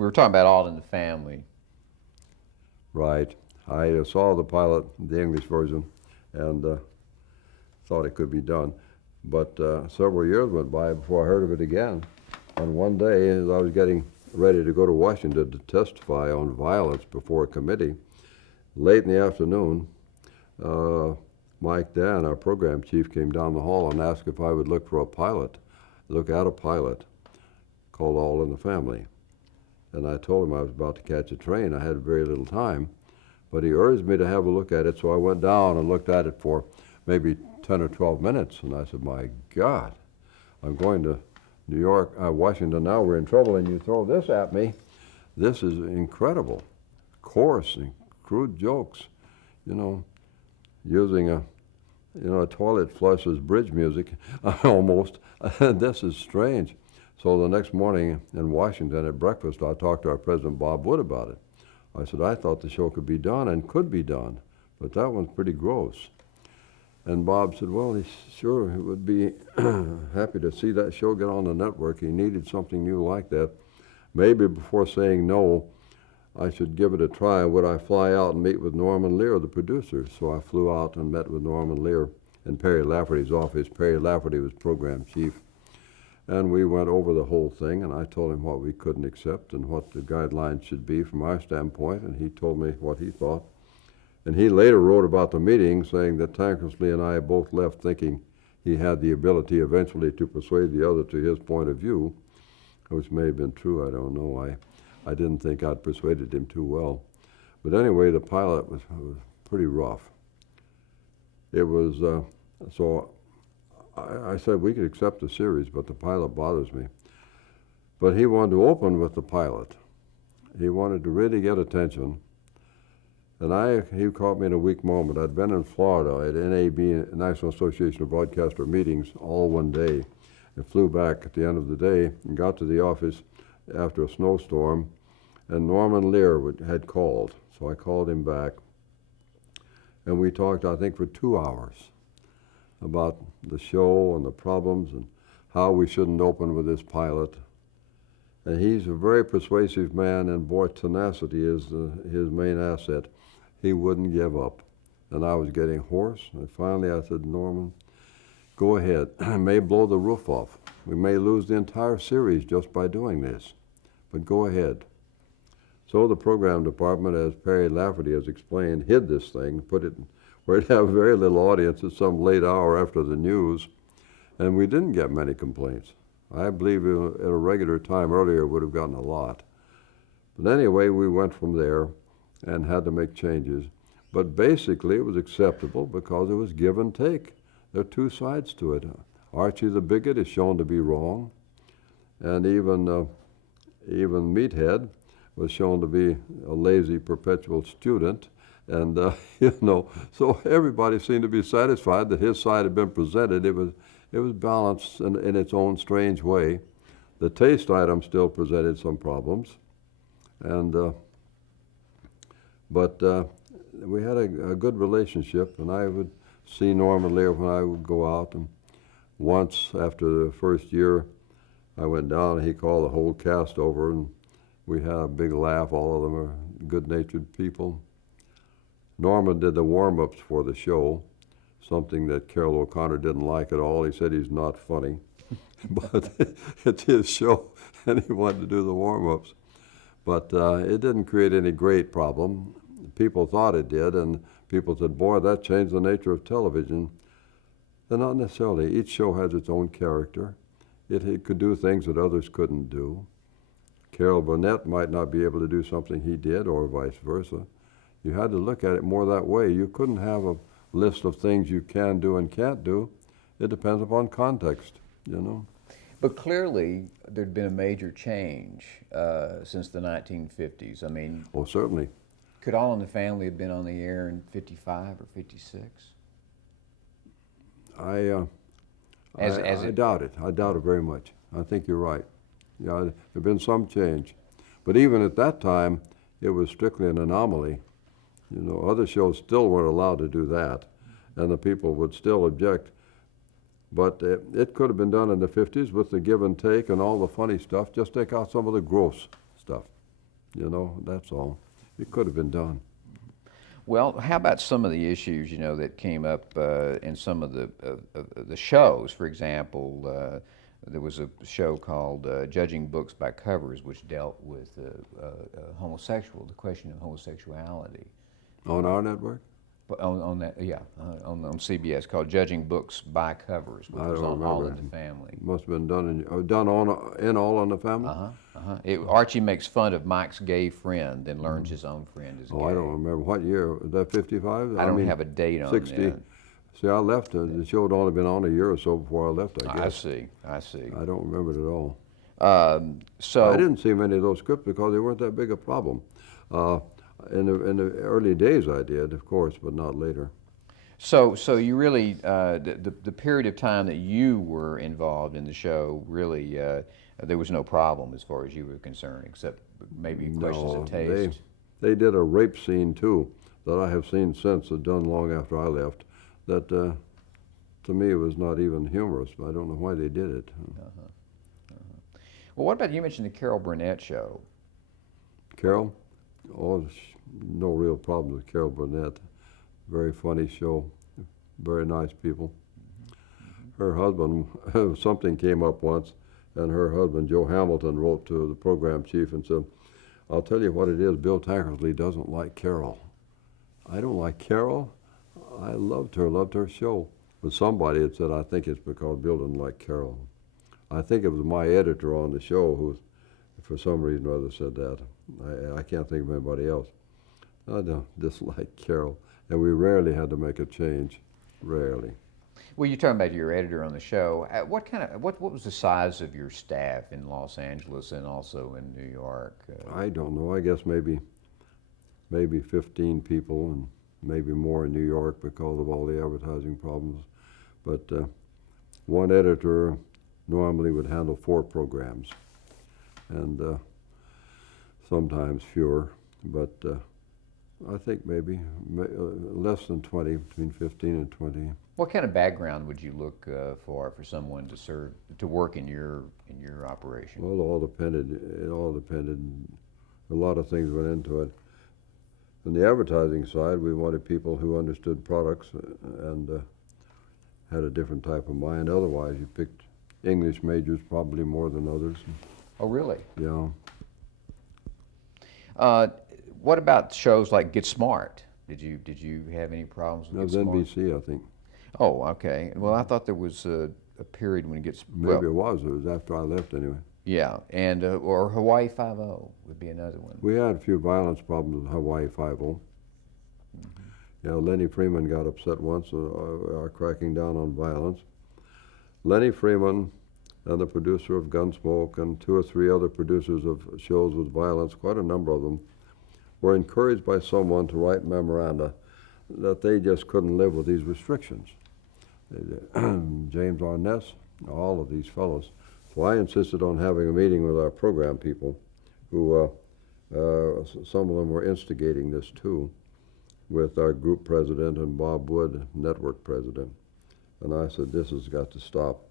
We were talking about All in the Family. Right. I saw the pilot, the English version, and thought it could be done. But several years went by before I heard of it again. And one day, as I was getting ready to go to Washington to testify on violence before a committee, late in the afternoon, Mike Dan, our program chief, came down the hall and asked if I would look at a pilot called All in the Family. And I told him I was about to catch a train. I had very little time, but he urged me to have a look at it, so I went down and looked at it for maybe 10 or 12 minutes, and I said, my God, I'm going to Washington now, we're in trouble, and you throw this at me. This is incredible. Coarse and crude jokes, using a toilet flush as bridge music, almost. This is strange. So the next morning in Washington at breakfast, I talked to our president, Bob Wood, about it. I said, I thought the show could be done and could be done, but that one's pretty gross. And Bob said, well, he sure would be happy to see that show get on the network. He needed something new like that. Maybe before saying no, I should give it a try. Would I fly out and meet with Norman Lear, the producer? So I flew out and met with Norman Lear in Perry Lafferty's office. Perry Lafferty was program chief. And we went over the whole thing, and I told him what we couldn't accept and what the guidelines should be from our standpoint, and he told me what he thought. And he later wrote about the meeting, saying that Tankersley and I both left thinking he had the ability eventually to persuade the other to his point of view, which may have been true, I don't know. I didn't think I'd persuaded him too well. But anyway, the pilot was pretty rough. It was, so I said we could accept the series, but the pilot bothers me. But he wanted to open with the pilot. He wanted to really get attention. And he caught me in a weak moment. I'd been in Florida at NAB, National Association of Broadcaster meetings, all one day. I flew back at the end of the day and got to the office after a snowstorm, and Norman Lear had called. So I called him back, and we talked, I think, for 2 hours about the show and the problems and how we shouldn't open with this pilot. And he's a very persuasive man, and boy, tenacity is his main asset. He wouldn't give up. And I was getting hoarse, and finally I said, Norman, go ahead. I may blow the roof off. We may lose the entire series just by doing this, but go ahead. So the program department, as Perry Lafferty has explained, hid this thing, put it where it'd have very little audience at some late hour after the news, and we didn't get many complaints. I believe at a regular time earlier would have gotten a lot. But anyway, we went from there and had to make changes. But basically it was acceptable because it was give and take. There are two sides to it. Archie the Bigot is shown to be wrong, and even Meathead was shown to be a lazy perpetual student. And, so everybody seemed to be satisfied that his side had been presented. It was balanced in its own strange way. The taste item still presented some problems, but we had a good relationship, and I would see Norman Lear when I would go out. And once, after the first year, I went down, and he called the whole cast over, and we had a big laugh. All of them are good-natured people. Norman did the warm-ups for the show, something that Carol O'Connor didn't like at all. He said he's not funny, but it's his show, and he wanted to do the warm-ups. But it didn't create any great problem. People thought it did, and people said, boy, that changed the nature of television. And not necessarily. Each show has its own character. It could do things that others couldn't do. Carol Burnett might not be able to do something he did, or vice versa. You had to look at it more that way. You couldn't have a list of things you can do and can't do. It depends upon context, But clearly, there'd been a major change since the 1950s. I mean, Oh, certainly. could All in the Family have been on the air in 55 or 56? I doubt it. I doubt it very much. I think you're right. Yeah, there'd been some change. But even at that time, it was strictly an anomaly. Other shows still weren't allowed to do that, and the people would still object. But it could have been done in the 50s with the give and take and all the funny stuff. Just take out some of the gross stuff. You know, that's all. It could have been done. Well, how about some of the issues, that came up in some of the shows? For example, there was a show called Judging Books by Covers, which dealt with the question of homosexuality. On our network? But on that, yeah, on CBS, called Judging Books by Covers, which I was don't on All remember. in the Family. It must have been done in All in the Family? Archie makes fun of Mike's gay friend, then learns his own friend is gay. Oh, I don't remember. What year? Was that 55? I don't mean, have a date on 60. that. See, I left. The show had only been on a year or so before I left, I guess. I see. I don't remember it at all. So I didn't see many of those scripts because they weren't that big a problem. In the early days I did, of course, but not later. So you really, the period of time that you were involved in the show, really, there was no problem as far as you were concerned, except maybe questions of taste. They did a rape scene too that I have seen since, done long after I left, that to me was not even humorous. I don't know why they did it. Well, what about, you mentioned the Carol Burnett show. Carol? Oh, no real problem with Carol Burnett. Very funny show, very nice people. Her husband, something came up once, and her husband, Joe Hamilton, wrote to the program chief and said, "I'll tell you what it is, Bill Tankersley doesn't like Carol." I don't like Carol. I loved her show. But somebody had said, I think it's because Bill didn't like Carol. I think it was my editor on the show who, for some reason or other, said that. I can't think of anybody else. I don't dislike Carol. And we rarely had to make a change, rarely. Well, you're talking about your editor on the show. What was the size of your staff in Los Angeles and also in New York? I don't know. I guess maybe 15 people, and maybe more in New York because of all the advertising problems. But one editor normally would handle 4 programs, and sometimes fewer. But I think maybe less than 20, between 15 and 20. What kind of background would you look for someone to work in your operation? Well, it all depended. A lot of things went into it. On the advertising side, we wanted people who understood products and had a different type of mind. Otherwise, you picked English majors probably more than others. Oh, really? Yeah. What about shows like Get Smart? Did you have any problems with That Get was Smart? NBC, I think. Oh, okay. Well, I thought there was a period when it gets Maybe it was after I left anyway. Yeah, and or Hawaii Five-0 would be another one. We had a few violence problems with Hawaii Five-0. Yeah, Lenny Freeman got upset once, our cracking down on violence. Lenny Freeman and the producer of Gunsmoke and 2 or 3 other producers of shows with violence, quite a number of them, were encouraged by someone to write memoranda that they just couldn't live with these restrictions. James Arness, all of these fellows. So I insisted on having a meeting with our program people, who some of them were instigating this too, with our group president and Bob Wood, network president. And I said, this has got to stop.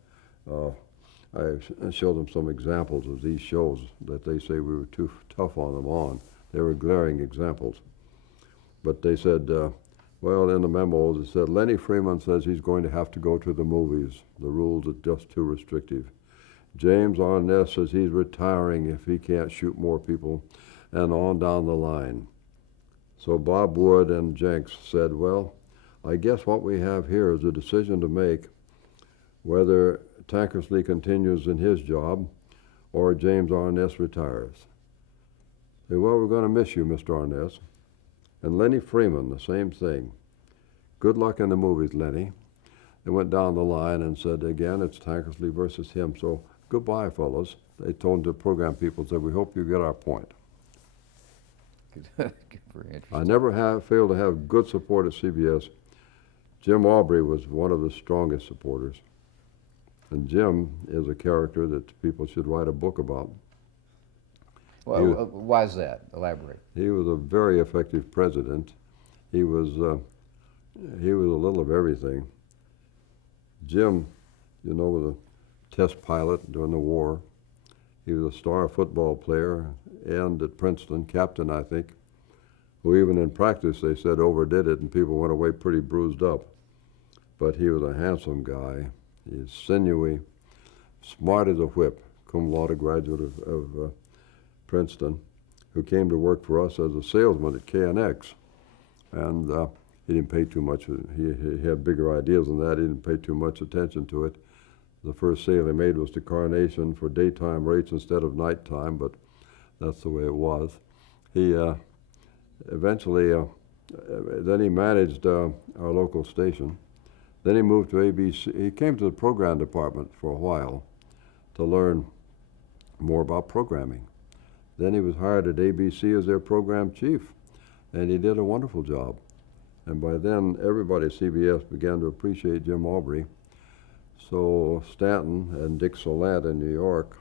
I showed them some examples of these shows that they say we were too tough on them on. They were glaring examples. But they said, well, in the memos, it said, Lenny Freeman says he's going to have to go to the movies. The rules are just too restrictive. James Arness says he's retiring if he can't shoot more people, and on down the line. So Bob Wood and Jenks said, well, I guess what we have here is a decision to make whether Tankersley continues in his job or James Arness retires. Say, well, we're going to miss you, Mr. Arness. And Lenny Freeman, the same thing. Good luck in the movies, Lenny. They went down the line and said, again, it's Tankersley versus him, so goodbye, fellas. They told the program people, said, we hope you get our point. Very interesting. I never failed to have good support at CBS. Jim Aubrey was one of the strongest supporters. And Jim is a character that people should write a book about. Well, why is that? Elaborate. He was a very effective president. He was a little of everything. Jim, was a test pilot during the war. He was a star football player and at Princeton, captain, I think, who even in practice they said overdid it and people went away pretty bruised up. But he was a handsome guy. He's sinewy, smart as a whip, cum laude graduate of Princeton, who came to work for us as a salesman at KNX. And he didn't pay too much. He had bigger ideas than that. He didn't pay too much attention to it. The first sale he made was to Carnation for daytime rates instead of nighttime, but that's the way it was. He eventually, then he managed our local station. Then he moved to ABC. He came to the program department for a while to learn more about programming. Then he was hired at ABC as their program chief, and he did a wonderful job. And by then, everybody at CBS began to appreciate Jim Aubrey. So Stanton and Dick Salant in New York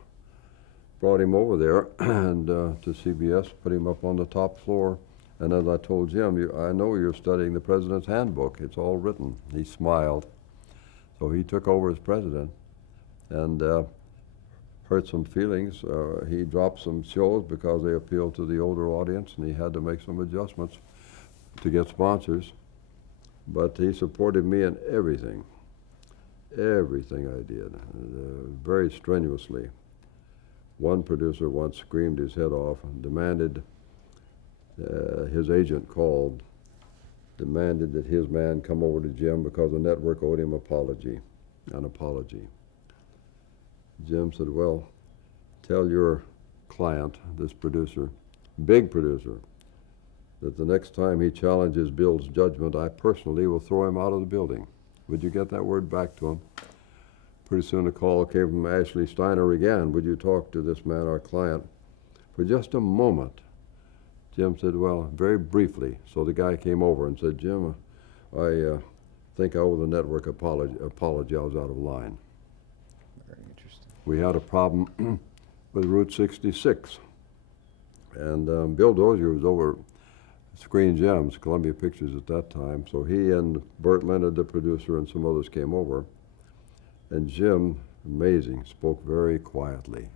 brought him over there and to CBS, put him up on the top floor. And as I told Jim, I know you're studying the President's Handbook. It's all written. He smiled. So he took over as president and hurt some feelings. He dropped some shows because they appealed to the older audience, and he had to make some adjustments to get sponsors. But he supported me in everything I did, very strenuously. One producer once screamed his head off and demanded, his agent called, demanded that his man come over to Jim because the network owed him an apology. Jim said, well, tell your client, this producer, big producer, that the next time he challenges Bill's judgment, I personally will throw him out of the building. Would you get that word back to him? Pretty soon a call came from Ashley Steiner again. Would you talk to this man, our client, for just a moment? Jim said, well, very briefly. So the guy came over and said, Jim, I think I owe the network apology. I was out of line. Very interesting. We had a problem with Route 66. And Bill Dozier was over Screen Gems, Columbia Pictures at that time. So he and Burt Leonard, the producer, and some others came over. And Jim, amazing, spoke very quietly.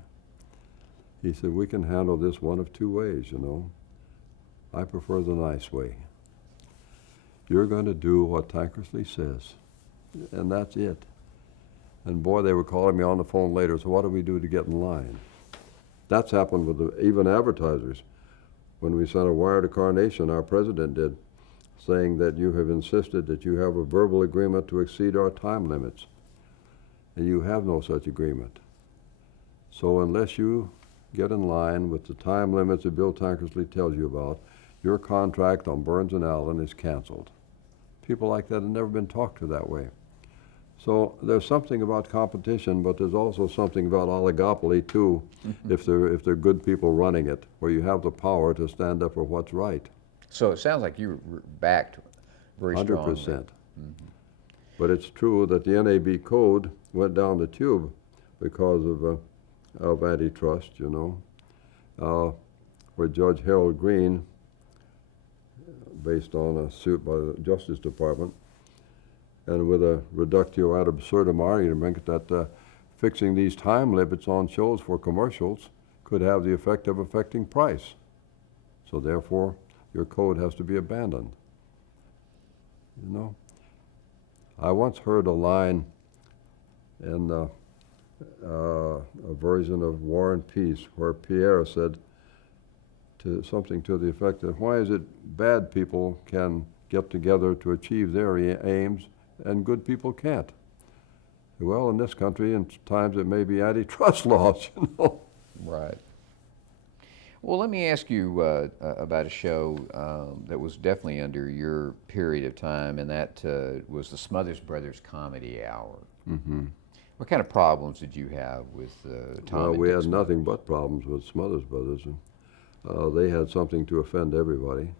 He said, we can handle this one of two ways, you know. I prefer the nice way. You're going to do what Tankersley says, and that's it. And boy, they were calling me on the phone later, so what do we do to get in line? That's happened with even advertisers. When we sent a wire to Carnation, our president did, saying that you have insisted that you have a verbal agreement to exceed our time limits, and you have no such agreement. So unless you get in line with the time limits that Bill Tankersley tells you about, your contract on Burns and Allen is canceled. People like that have never been talked to that way. So there's something about competition, but there's also something about oligopoly too, if they're good people running it, where you have the power to stand up for what's right. So it sounds like you were backed very strongly. 100%. Mm-hmm. But it's true that the NAB code went down the tube because of antitrust, you know, where Judge Harold Green, based on a suit by the Justice Department, and with a reductio ad absurdum argument that fixing these time limits on shows for commercials could have the effect of affecting price. So therefore, your code has to be abandoned. You know, I once heard a line in a version of War and Peace where Pierre said something to the effect that why is it bad people can get together to achieve their aims and good people can't? Well, in this country, in times it may be antitrust laws, you know. Right. Well, let me ask you about a show that was definitely under your period of time, and that was the Smothers Brothers Comedy Hour. Mm-hmm. What kind of problems did you have with Tom? Well, we had Smothers? nothing but problems with Smothers Brothers. They had something to offend everybody.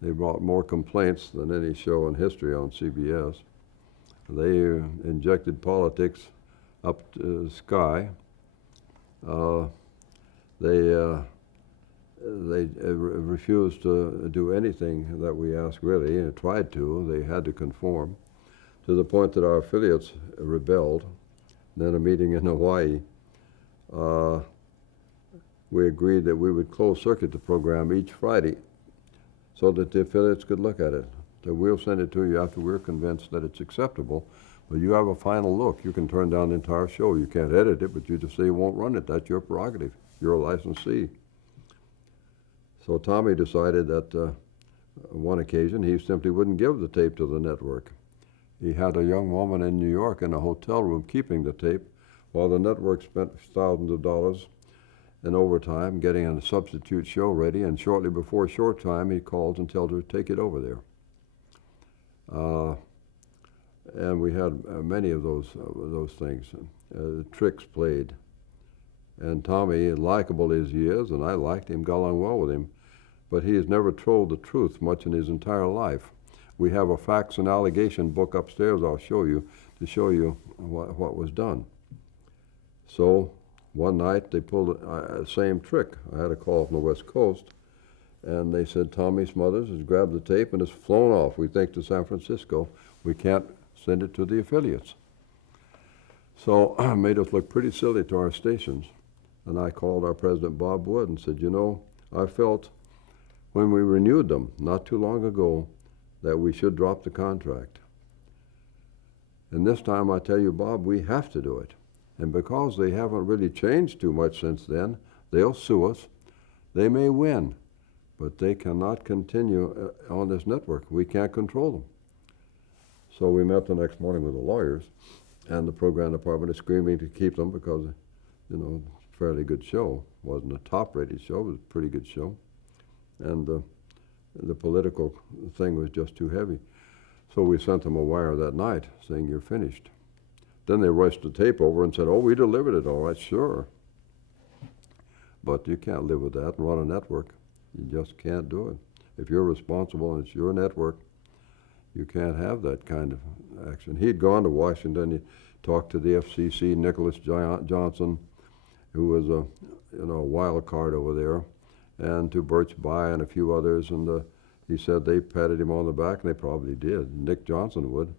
They brought more complaints than any show in history on CBS. They injected politics up to the sky. They refused to do anything that we asked, really, and tried to. They had to conform, to the point that our affiliates rebelled. Then a meeting in Hawaii, we agreed that we would close circuit the program each Friday so that the affiliates could look at it. So we'll send it to you after we're convinced that it's acceptable, but you have a final look. You can turn down the entire show. You can't edit it, but you just say you won't run it. That's your prerogative. You're a licensee. So Tommy decided that on one occasion he simply wouldn't give the tape to the network. He had a young woman in New York in a hotel room keeping the tape while the network spent thousands of dollars in overtime getting a substitute show ready, and shortly before short time he calls and tells her to take it over there. And we had many of those things, tricks played. And Tommy, likable as he is, and I liked him, got along well with him, but he has never told the truth much in his entire life. We have a facts and allegation book upstairs I'll show you to show you what was done. So one night they pulled the same trick. I had a call from the West Coast, and they said, Tommy Smothers has grabbed the tape and it's flown off, we think, to San Francisco. We can't send it to the affiliates. So it made us look pretty silly to our stations. And I called our president, Bob Wood, and said, you know, I felt when we renewed them not too long ago that we should drop the contract. And this time, I tell you, Bob, we have to do it. And because they haven't really changed too much since then, they'll sue us. They may win, but they cannot continue on this network. We can't control them. So we met the next morning with the lawyers, and the program department is screaming to keep them because, you know, it's a fairly good show. It wasn't a top-rated show, it was a pretty good show. And the political thing was just too heavy. So we sent them a wire that night saying, you're finished. Then they rushed the tape over and said, oh, we delivered it, all right, sure. But you can't live with that and run a network. You just can't do it. If you're responsible and it's your network, you can't have that kind of action. He'd gone to Washington, he talked to the FCC, Nicholas Johnson, who was a wild card over there, and to Birch Bayh and a few others, and he said they patted him on the back, and they probably did. Nick Johnson would.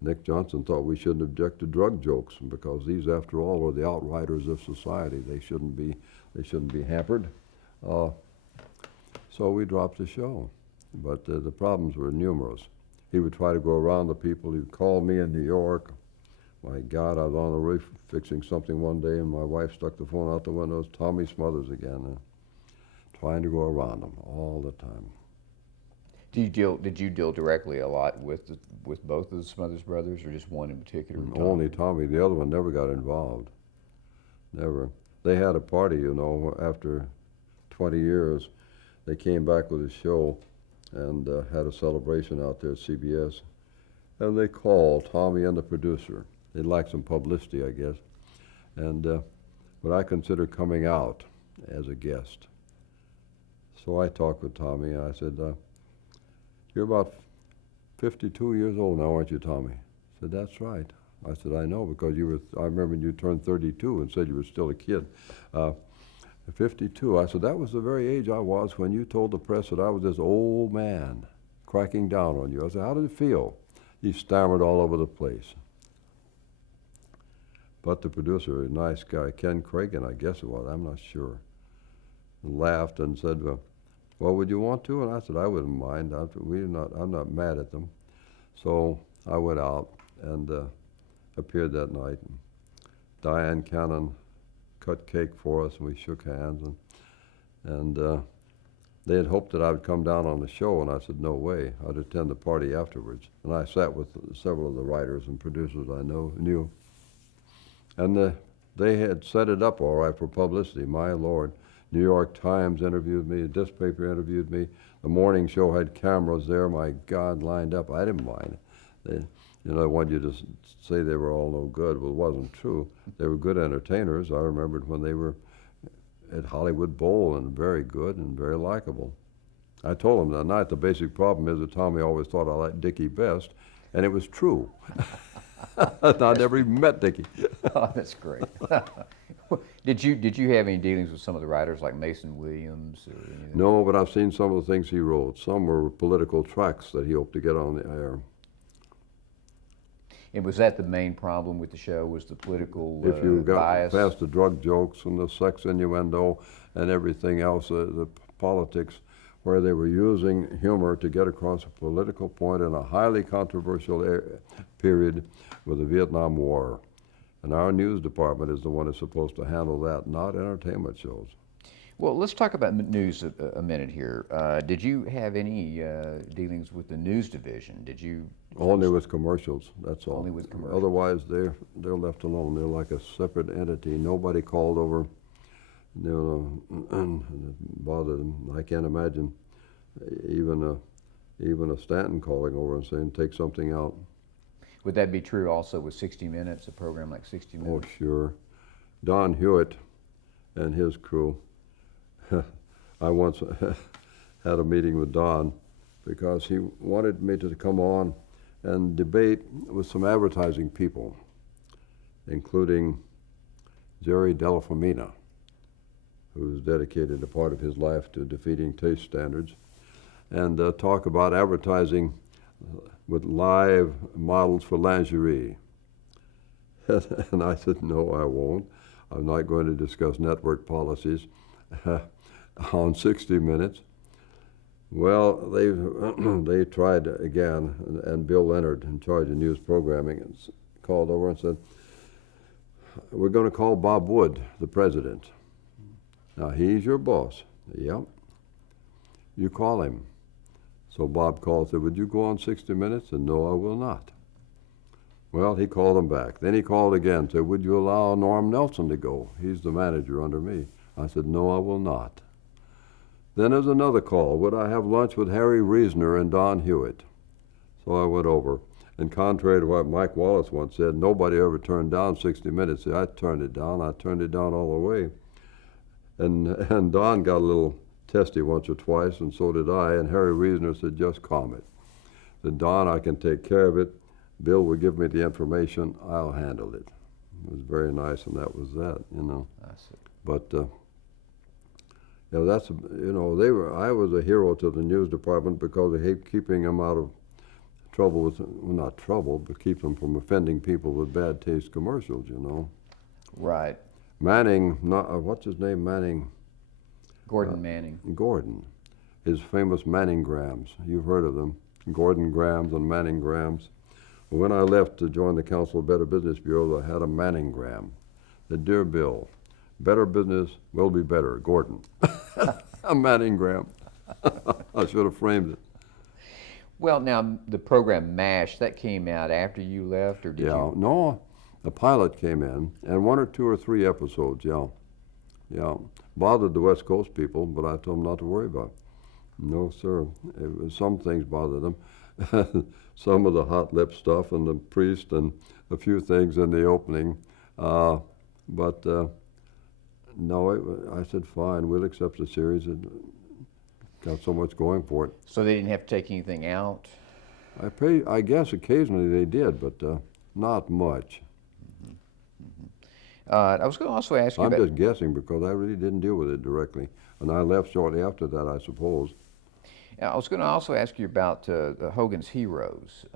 Nick Johnson thought we shouldn't object to drug jokes because these, after all, are the outriders of society. They shouldn't be hampered. So we dropped the show. But the problems were numerous. He would try to go around the people. He would call me in New York. My God, I was on the roof fixing something one day, and my wife stuck the phone out the window. It was Tommy Smothers again, trying to go around them all the time. Did you deal directly a lot with both of the Smothers brothers, or just one in particular? Only Tommy. The other one never got involved. Never. They had a party, you know, after 20 years. They came back with a show and had a celebration out there at CBS. And they called Tommy and the producer. They'd like some publicity, I guess. And but I consider coming out as a guest. So I talked with Tommy, and I said, you're about 52 years old now, aren't you, Tommy? He said, that's right. I said, I know, because I remember you turned 32 and said you were still a kid. 52. I said, that was the very age I was when you told the press that I was this old man cracking down on you. I said, how did it feel? He stammered all over the place. But the producer, a nice guy, Ken Cragen, I guess it was, I'm not sure, laughed and said, well, would you want to? And I said, I wouldn't mind. I'm not mad at them. So I went out and appeared that night. Diane Cannon cut cake for us, and we shook hands. And they had hoped that I would come down on the show, and I said, no way. I'd attend the party afterwards. And I sat with several of the writers and producers I knew. And they had set it up all right for publicity, my Lord. New York Times interviewed me, this paper interviewed me. The morning show had cameras there, my God, lined up. I didn't mind. They wanted you to say they were all no good. Well, it wasn't true. They were good entertainers. I remembered when they were at Hollywood Bowl, and very good and very likable. I told them that night the basic problem is that Tommy always thought I liked Dickie best, and it was true. I never even met Dickie. Oh, that's great. Did you have any dealings with some of the writers like Mason Williams or anything? No, but I've seen some of the things he wrote. Some were political tracts that he hoped to get on the air. And was that the main problem with the show, was the political If you got bias? past the drug jokes and the sex innuendo and everything else, the politics, where they were using humor to get across a political point in a highly controversial period with the Vietnam War. And our news department is the one that's supposed to handle that, not entertainment shows. Well, let's talk about news a minute here. Did you have any dealings with the news division? Did you? Only with commercials, that's all. Only with commercials. Otherwise, they're left alone. They're like a separate entity. Nobody called over, and bothered them. I can't imagine even a Stanton calling over and saying, take something out. Would that be true also with 60 Minutes, a program like 60 Minutes? Oh, sure. Don Hewitt and his crew. I once had a meeting with Don because he wanted me to come on and debate with some advertising people, including Jerry Delafamina, who's dedicated a part of his life to defeating taste standards, and talk about advertising with live models for lingerie. And I said, no, I won't. I'm not going to discuss network policies on 60 Minutes. Well, they tried again, and Bill Leonard, in charge of news programming, called over and said, we're going to call Bob Wood, the president. Now, he's your boss. Yep. You call him. So Bob called and said, would you go on 60 Minutes? And no, I will not. Well, he called him back. Then he called again and said, would you allow Norm Nelson to go? He's the manager under me. I said, no, I will not. Then there's another call. Would I have lunch with Harry Reasoner and Don Hewitt? So I went over. And contrary to what Mike Wallace once said, nobody ever turned down 60 Minutes. I turned it down. I turned it down all the way. And Don got a little testy once or twice, and so did I. And Harry Reasoner said, just calm it. Said, Don, I can take care of it. Bill will give me the information. I'll handle it. It was very nice, and that was that, you know. I see. But that's, I was a hero to the news department because I hate keeping them out of trouble with, well, not trouble, but keep them from offending people with bad taste commercials, you know. Right. Manning, what's his name, Manning? Gordon Manning. Gordon. His famous Manninggrams. You've heard of them. Gordon Grams and Manninggrams. When I left to join the Council of Better Business Bureau, I had a Manninggram. The Dear Bill, better business will be better, Gordon. A Manninggram. I should have framed it. Well, now, the program MASH, that came out after you left, or did you? No, the pilot came in, and 1 or 2 or 3 episodes, yeah. Bothered the West Coast people, but I told them not to worry about it. No, sir. Some things bothered them. Some of the hot lip stuff and the priest and a few things in the opening. But no, I said, fine, we'll accept the series. It got so much going for it. So they didn't have to take anything out? I guess occasionally they did, but not much. I was going to also ask you I'm about... just guessing because I really didn't deal with it directly. And I left shortly after that, I suppose. I was going to also ask you about Hogan's Heroes.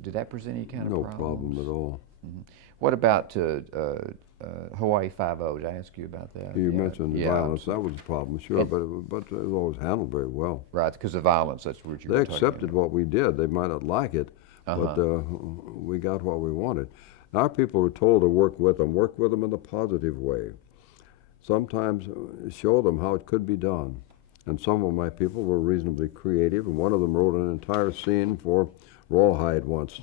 Did that present any kind of No problems? problem at all. Mm-hmm. What about Hawaii Five-0? Did I ask you about that? You mentioned the yeah. violence. That was a problem, sure, but it was always handled very well. Right, because of violence, that's what you were They talking accepted about. what we did. They might not like it, but we got what we wanted. Our people were told to work with them in a positive way. Sometimes show them how it could be done. And some of my people were reasonably creative, and one of them wrote an entire scene for Rawhide once.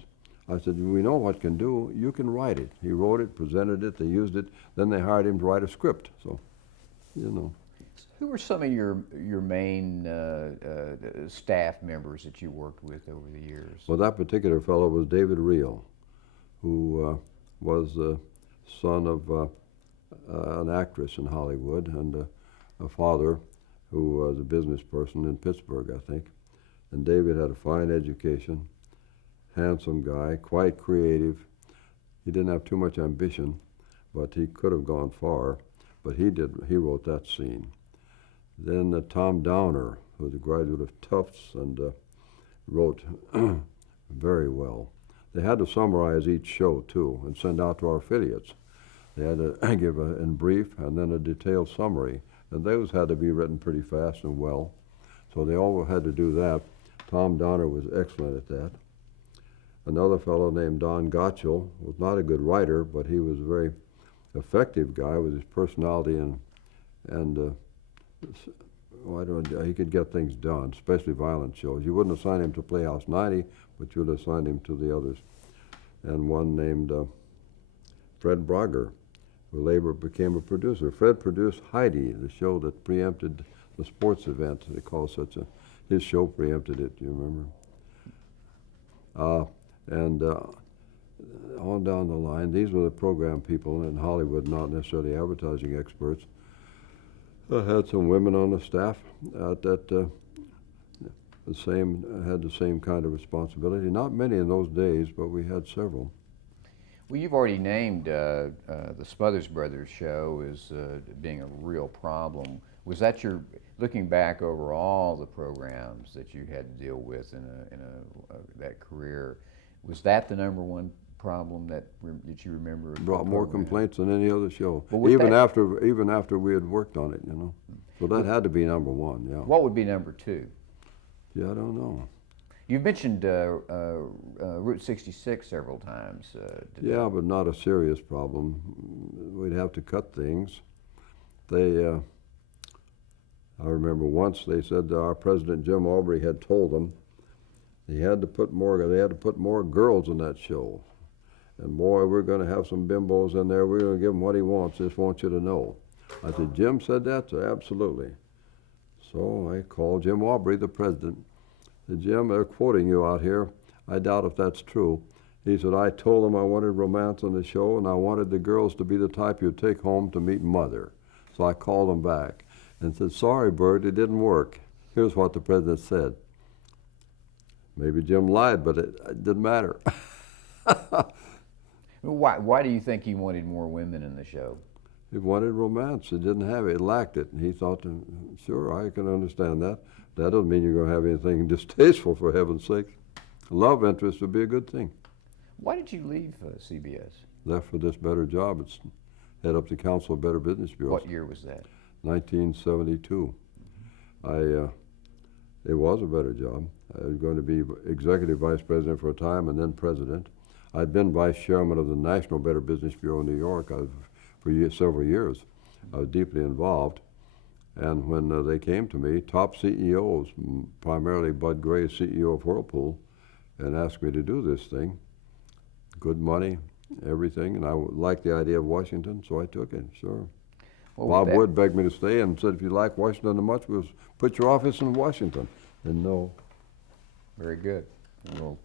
I said, we know what can do, you can write it. He wrote it, presented it, they used it, then they hired him to write a script. So, you know. Who were some of your main staff members that you worked with over the years? Well, that particular fellow was David Reel, who was the son of an actress in Hollywood and a father who was a business person in Pittsburgh, I think. And David had a fine education, handsome guy, quite creative. He didn't have too much ambition, but he could have gone far. But he wrote that scene. Then Tom Downer, who was a graduate of Tufts and wrote very well. They had to summarize each show too and send out to our affiliates. They had to give in brief and then a detailed summary, and those had to be written pretty fast and well. So they all had to do that. Tom Donner was excellent at that. Another fellow named Don Gottschall was not a good writer, but he was a very effective guy with his personality and he could get things done, especially violent shows. You wouldn't assign him to Playhouse 90, but you would assign him to the others. And one named Fred Brogger, who later became a producer. Fred produced Heidi, the show that preempted the sports event. They call such a, his show preempted it, do you remember? On down the line, these were the program people in Hollywood, not necessarily advertising experts. I had some women on the staff that had the same kind of responsibility. Not many in those days, but we had several. Well, you've already named the Smothers Brothers show as being a real problem. Was that your, looking back over all the programs that you had to deal with in that career, was that the number one problem that you remember? Brought more complaints than any other show, well, even after we had worked on it, you know. So that had to be number one, yeah. What would be number two? Yeah, I don't know. You've mentioned Route 66 several times. Yeah, but not a serious problem. We'd have to cut things. I remember once they said that our president Jim Aubrey had told them they had to put more girls in that show. And boy, we're going to have some bimbos in there. We're going to give him what he wants. Just want you to know. I said, Jim said that? So absolutely. So I called Jim Aubrey, the president. I said, Jim, they're quoting you out here. I doubt if that's true. He said, I told them I wanted romance on the show, and I wanted the girls to be the type you'd take home to meet mother. So I called him back and said, sorry, Bert, it didn't work. Here's what the president said. Maybe Jim lied, but it didn't matter. Why do you think he wanted more women in the show? He wanted romance. He didn't have it. He lacked it. And he thought, sure, I can understand that. That doesn't mean you're going to have anything distasteful, for heaven's sake. Love interest would be a good thing. Why did you leave CBS? Left for this better job. It's head up the Council of Better Business Bureaus. What year was that? 1972. It was a better job. I was going to be executive vice president for a time and then president. I'd been vice chairman of the National Better Business Bureau in New York for several years. I was deeply involved. And when they came to me, top CEOs, primarily Bud Gray, CEO of Whirlpool, and asked me to do this thing, good money, everything, and I liked the idea of Washington, so I took it, sure. Well, Bob Wood begged me to stay and said, if you like Washington much, we'll put your office in Washington. And no. Very good. Well,